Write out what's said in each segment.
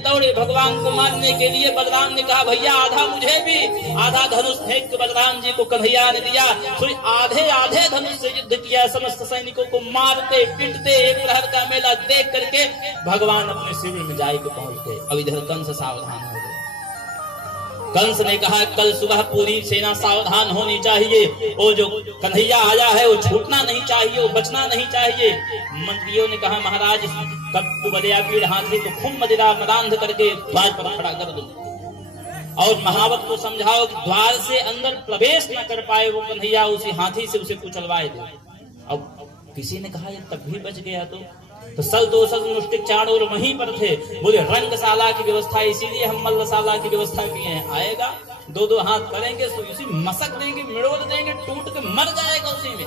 दौड़े भगवान को मारने के लिए। बलराम ने कहा भैया आधा मुझे भी, आधा धनुष फेंक बलराम जी को कन्हैया ने दिया। तो आधे आधे धनुष से युद्ध किया, समस्त सैनिकों को मारते पीटते एक प्रहर का मेला देख करके भगवान अपने शिविर में जाए को पहुंच गए। अब इधर कंस सावधान हो गए। कंस ने कहा कल सुबह पूरी सेना सावधान होनी चाहिए, वो जो कन्हैया आया है वो छूटना नहीं चाहिए, वो बचना नहीं चाहिए। मंत्रियों ने कहा महाराज कुबलियापीड़ हाथी को खूब मदिरा मदांध करके द्वार पर खड़ा कर दो और महावत को समझाओ कि द्वार से अंदर प्रवेश न कर पाए वो कन्हैया, उसी हाथी से उसे कुचलवाए दो। अब किसी ने कहा ये तब भी बच गया तो सल दो सल मुष्टिक चाणूर वहीं पर थे। बोले रंगशाला की व्यवस्था इसीलिए हम मल्लशाला की व्यवस्था किए हैं। आएगा दो दो हाथ करेंगे तो उसी मसक देंगे, मिड़ोड़ देंगे, टूट के मर जाएगा उसी में।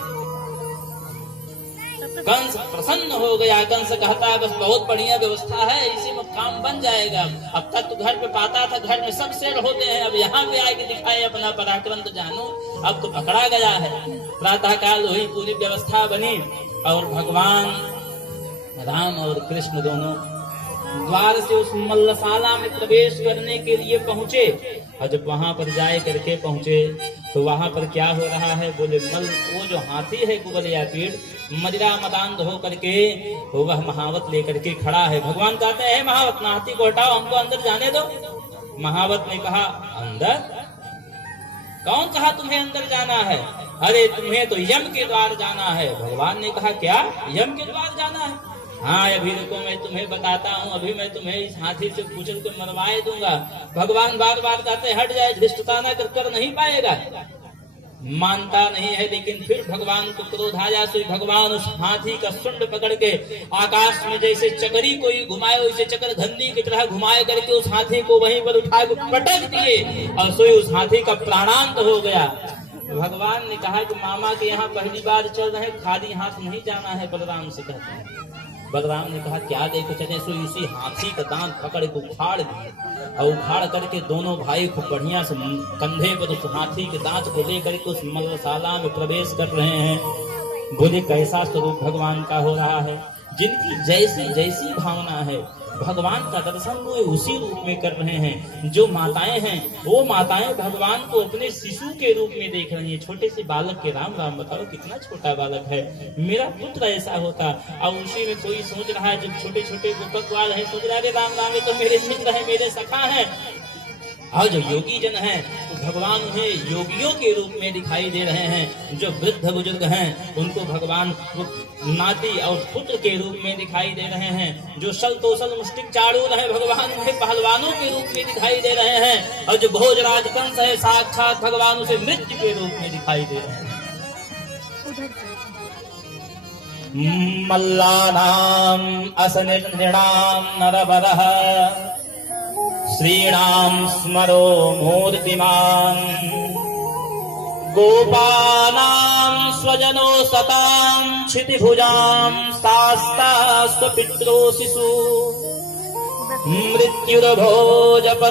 कंस प्रसन्न हो गया। कंस कहता है बस बहुत बढ़िया व्यवस्था है, इसी में काम बन जाएगा। अब तक तो घर पे पाता था घर में सब शेर होते हैं, अब यहाँ पे आके दिखाए अपना पराक्रम तो जानो। अब तो पकड़ा गया है। प्रातः काल हुई, पूरी व्यवस्था बनी और भगवान राम और कृष्ण दोनों द्वार से उस मल्लशाला में प्रवेश करने के लिए पहुंचे। और जब वहां पर जाए करके पहुंचे तो वहां पर क्या हो रहा है, बोले वो जो हाथी है कुबलियापीड़ मदिरा मदांध हो करके वह महावत लेकर के खड़ा है। भगवान कहते हैं महावत हाथी को हटाओ, हमको अंदर जाने दो। महावत ने कहा अंदर? कौन कहा तुम्हें अंदर जाना है? अरे तुम्हें तो यम के द्वार जाना है। भगवान ने कहा क्या यम के द्वार जाना है? हाँ अभी रुको मैं तुम्हें बताता हूँ, अभी मैं तुम्हें इस हाथी से कुचल के मरवाए दूंगा। भगवान बार बार कहते हट जाए, धृष्टता न कर नहीं पाएगा, मानता नहीं है। लेकिन फिर भगवान को क्रोध आया, सो भगवान उस हाथी का सुंड पकड़ के आकाश में जैसे चकरी कोई घुमाए वैसे चक्र धन्नी की तरह घुमाए करके उस हाथी को वहीं पर उठा के पटक दिए और सोई उस हाथी का प्राणांत हो गया। भगवान ने कहा कि मामा के यहाँ पहली बार चल रहे, खाली हाथ नहीं जाना है। बलराम से कहते हैं। बलराम ने कहा क्या देखो चले, सो उसी हाथी का दांत पकड़ के उखाड़ दिए और उखाड़ करके दोनों भाई खूब बढ़िया से कंधे पर उस हाथी के दांत को लेकर के उस मल्लशाला में प्रवेश कर रहे हैं। बोले कैसा स्वरूप भगवान का हो रहा है, जिनकी जैसी जैसी भावना है भगवान का दर्शन वो उसी रूप में कर रहे हैं। जो माताएं हैं वो माताएं भगवान को अपने शिशु के रूप में देख रही हैं। छोटे से बालक के राम राम बताओ कितना छोटा बालक है, मेरा पुत्र ऐसा होता। और उसी में कोई सोच रहा है, जो छोटे छोटे गोपक वाले हैं सोच रहा है राम राम तो मेरे मित्र है, मेरे सखा है। और जो योगी जन हैं तो भगवान उन्हें योगियों के रूप में दिखाई दे रहे हैं। जो वृद्ध बुजुर्ग हैं उनको भगवान नाती और पुत्र के रूप में दिखाई दे रहे हैं। जो सल तोसल मुष्टिक चाणूर है भगवान उन्हें पहलवानों के रूप में दिखाई दे रहे हैं। और जो भोजराज कंस है साक्षात भगवान उसे मृत्यु के रूप में दिखाई दे रहे हैं। मल्लानाम असनिर्णिणाम नरवरः श्रीणाम स्मरो मूर्तिमान गोपानां स्वजनो सतां क्षितिभुजां शास्ता स्वपित्रो शिशु मृत्युर्भोज